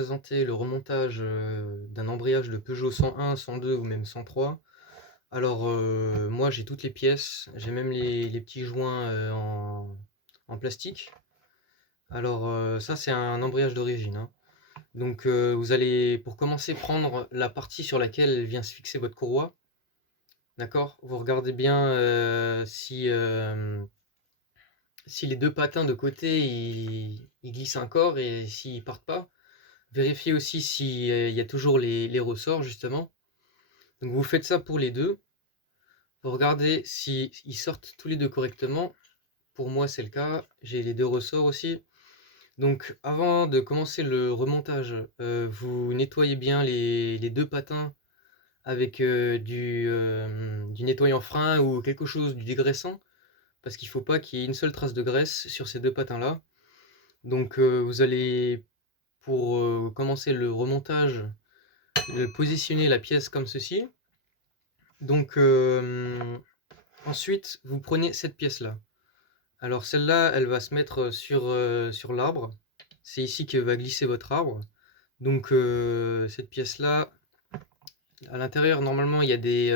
présenter le remontage d'un embrayage de Peugeot 101, 102 ou même 103. Alors moi j'ai toutes les pièces, j'ai même les petits joints en plastique. Alors ça c'est un embrayage d'origine, hein. Donc vous allez pour commencer prendre la partie sur laquelle vient se fixer votre courroie. D'accord? Vous regardez bien si les deux patins de côté ils glissent encore et s'ils partent pas. Vérifiez aussi s'il y a toujours les ressorts justement. Donc vous faites ça pour les deux. Vous regardez s'ils sortent tous les deux correctement. Pour moi c'est le cas, j'ai les deux ressorts aussi. Donc avant de commencer le remontage, vous nettoyez bien les deux patins avec du nettoyant frein ou quelque chose, du dégraissant, parce qu'il ne faut pas qu'il y ait une seule trace de graisse sur ces deux patins là. Donc vous allez, pour commencer le remontage, positionner la pièce comme ceci. Donc ensuite vous prenez cette pièce là. Alors celle-là elle va se mettre sur l'arbre. C'est ici que va glisser votre arbre. Donc cette pièce là, à l'intérieur normalement il y a des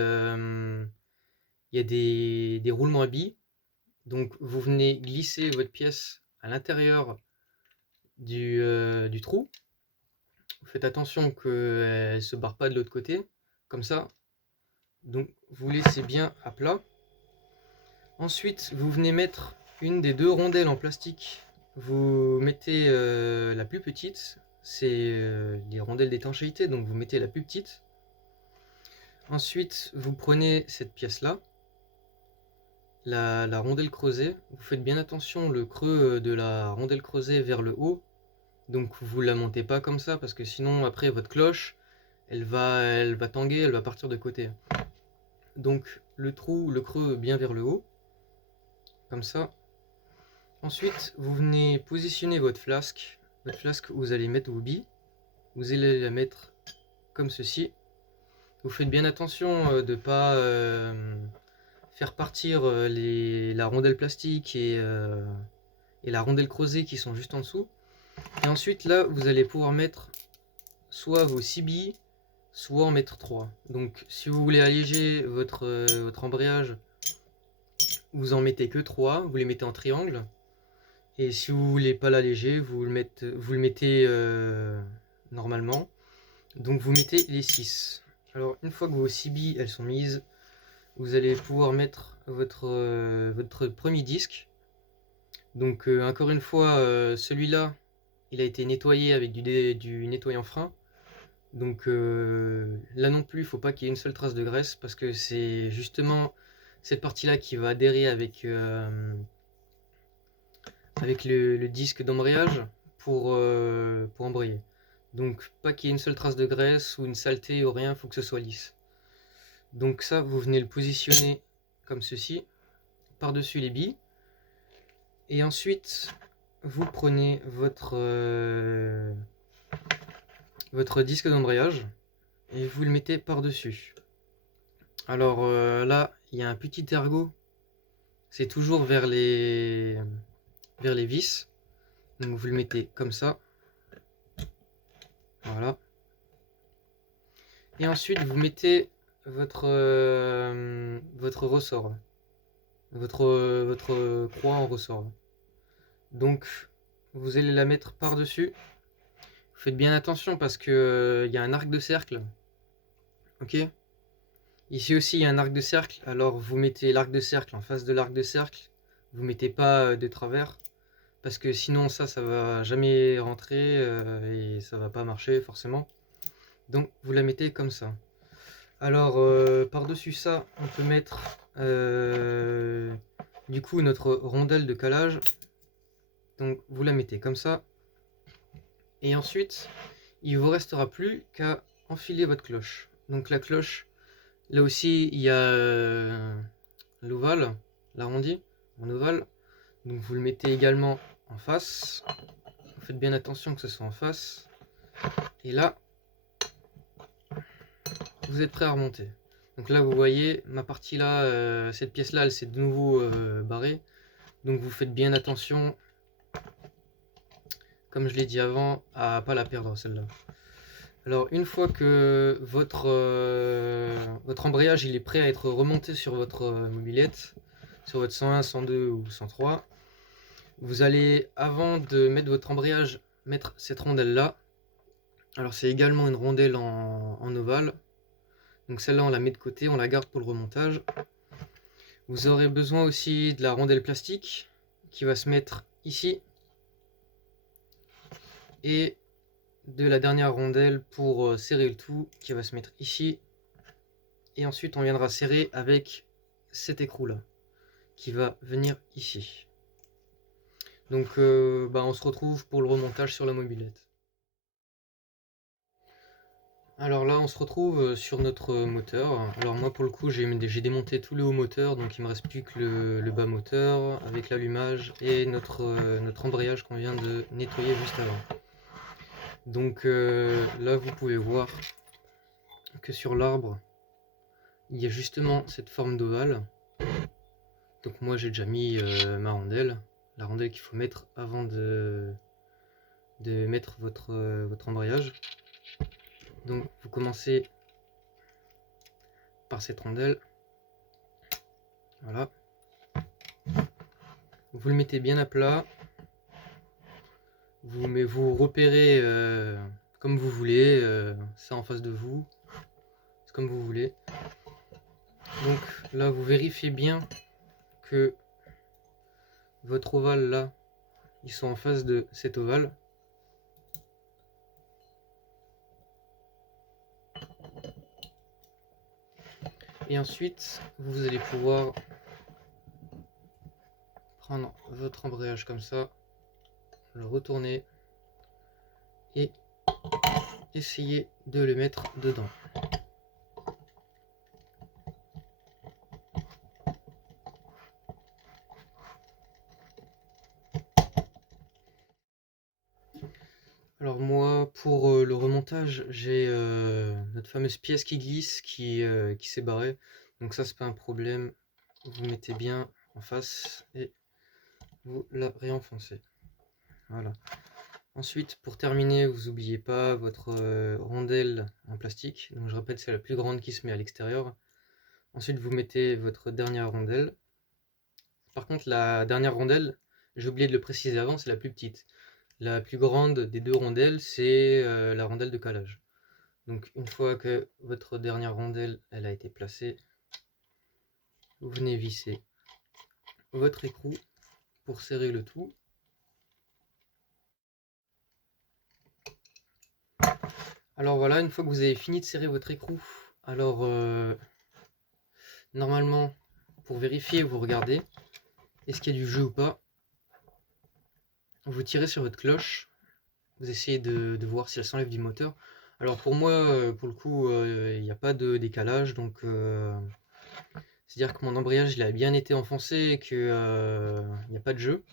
roulements à billes. Donc vous venez glisser votre pièce à l'intérieur du trou. Vous faites attention qu'elle ne se barre pas de l'autre côté, comme ça. Donc vous laissez bien à plat. Ensuite vous venez mettre une des deux rondelles en plastique. Vous mettez la plus petite, c'est les rondelles d'étanchéité, donc vous mettez la plus petite. Ensuite vous prenez cette pièce là, la rondelle creusée. Vous faites bien attention le creux de la rondelle creusée vers le haut. Donc vous la montez pas comme ça parce que sinon après votre cloche elle va tanguer, elle va partir de côté. Donc le creux bien vers le haut, comme ça. Ensuite vous venez positionner votre flasque où vous allez mettre vos billes. Vous allez la mettre comme ceci. Vous faites bien attention de ne pas faire partir la rondelle plastique et la rondelle creusée qui sont juste en dessous. Et ensuite là vous allez pouvoir mettre soit vos 6 billes, soit en mettre 3. Donc si vous voulez alléger votre embrayage, vous en mettez que 3, vous les mettez en triangle. Et si vous voulez pas l'alléger, vous le mettez normalement. Donc vous mettez les 6. Alors une fois que vos 6 billes elles sont mises, vous allez pouvoir mettre votre premier disque. Donc encore une fois, celui-là, il a été nettoyé avec du nettoyant frein. Donc là non plus, il ne faut pas qu'il y ait une seule trace de graisse parce que c'est justement cette partie-là qui va adhérer avec le disque d'embrayage pour embrayer. Donc pas qu'il y ait une seule trace de graisse ou une saleté ou rien, il faut que ce soit lisse. Donc ça, vous venez le positionner comme ceci, par-dessus les billes. Et ensuite, vous prenez votre disque d'embrayage et vous le mettez par-dessus. Alors là, il y a un petit ergot, c'est toujours vers les vis. Donc vous le mettez comme ça. Voilà. Et ensuite, vous mettez votre ressort, votre croix en ressort. Donc vous allez la mettre par-dessus. Faites bien attention parce que y a un arc de cercle. Ok. Ici aussi il y a un arc de cercle. Alors vous mettez l'arc de cercle en face de l'arc de cercle. Vous mettez pas de travers parce que sinon ça va jamais rentrer et ça va pas marcher forcément. Donc vous la mettez comme ça. Alors par-dessus ça, on peut mettre du coup notre rondelle de calage. Donc vous la mettez comme ça. Et ensuite, il vous restera plus qu'à enfiler votre cloche. Donc la cloche, là aussi il y a l'ovale, l'arrondi en ovale. Donc vous le mettez également en face. Faites bien attention que ce soit en face. Et là, vous êtes prêt à remonter. Donc là vous voyez ma partie là, cette pièce là elle s'est de nouveau barrée. Donc vous faites bien attention comme je l'ai dit avant, à pas la perdre celle-là. Alors une fois que votre embrayage il est prêt à être remonté sur votre mobilette, sur votre 101, 102 ou 103, vous allez, avant de mettre votre embrayage, mettre cette rondelle là. Alors c'est également une rondelle en ovale, donc celle-là on la met de côté, on la garde pour le remontage. Vous aurez besoin aussi de la rondelle plastique qui va se mettre ici, et de la dernière rondelle pour serrer le tout qui va se mettre ici, et ensuite on viendra serrer avec cet écrou là qui va venir ici. Donc on se retrouve pour le remontage sur la mobilette. Alors là on se retrouve sur notre moteur. Alors moi pour le coup j'ai démonté tout le haut moteur, donc il me reste plus que le bas moteur avec l'allumage et notre embrayage qu'on vient de nettoyer juste avant. Donc là vous pouvez voir que sur l'arbre il y a justement cette forme d'ovale. Donc moi j'ai déjà mis ma rondelle, la rondelle qu'il faut mettre avant de mettre votre embrayage. Donc vous commencez par cette rondelle, voilà, vous le mettez bien à plat, vous repérez comme vous voulez, ça en face de vous, c'est comme vous voulez. Donc là vous vérifiez bien que votre ovale là, ils sont en face de cet ovale. Et ensuite, vous allez pouvoir prendre votre embrayage comme ça, le retourner et essayer de le mettre dedans. Alors moi, pour le remontage, j'ai notre fameuse pièce qui glisse qui s'est barrée. Donc ça, c'est pas un problème. Vous mettez bien en face et vous la réenfoncez. Voilà. Ensuite, pour terminer, vous n'oubliez pas votre rondelle en plastique. Donc je répète, c'est la plus grande qui se met à l'extérieur. Ensuite, vous mettez votre dernière rondelle. Par contre, la dernière rondelle, j'ai oublié de le préciser avant, c'est la plus petite. La plus grande des deux rondelles, c'est la rondelle de calage. Donc une fois que votre dernière rondelle elle a été placée, vous venez visser votre écrou pour serrer le tout. Alors voilà, une fois que vous avez fini de serrer votre écrou, alors normalement, pour vérifier, vous regardez est-ce qu'il y a du jeu ou pas. Vous tirez sur votre cloche, vous essayez de voir si elle s'enlève du moteur. Alors pour moi, pour le coup, il n'y a pas de décalage, donc c'est-à-dire que mon embrayage il a bien été enfoncé et qu'il n'y a pas de jeu,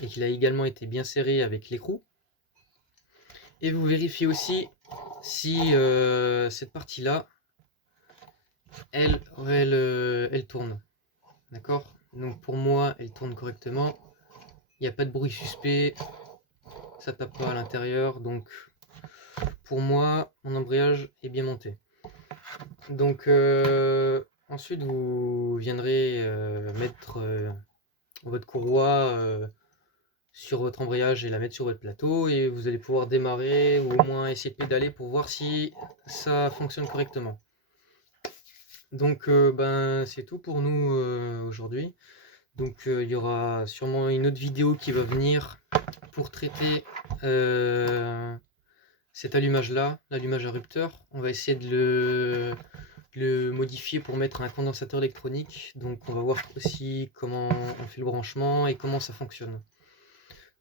et qu'il a également été bien serré avec l'écrou. Et vous vérifiez aussi si cette partie-là, elle tourne. D'accord? Donc pour moi, elle tourne correctement. Il n'y a pas de bruit suspect, ça tape pas à l'intérieur, donc pour moi mon embrayage est bien monté. Donc ensuite vous viendrez mettre votre courroie sur votre embrayage et la mettre sur votre plateau, et vous allez pouvoir démarrer ou au moins essayer de pédaler pour voir si ça fonctionne correctement. Donc c'est tout pour nous aujourd'hui. Donc il y aura sûrement une autre vidéo qui va venir pour traiter cet allumage là, l'allumage à rupteur. On va essayer de le modifier pour mettre un condensateur électronique. Donc on va voir aussi comment on fait le branchement et comment ça fonctionne.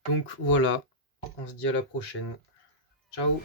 Donc voilà, on se dit à la prochaine. Ciao.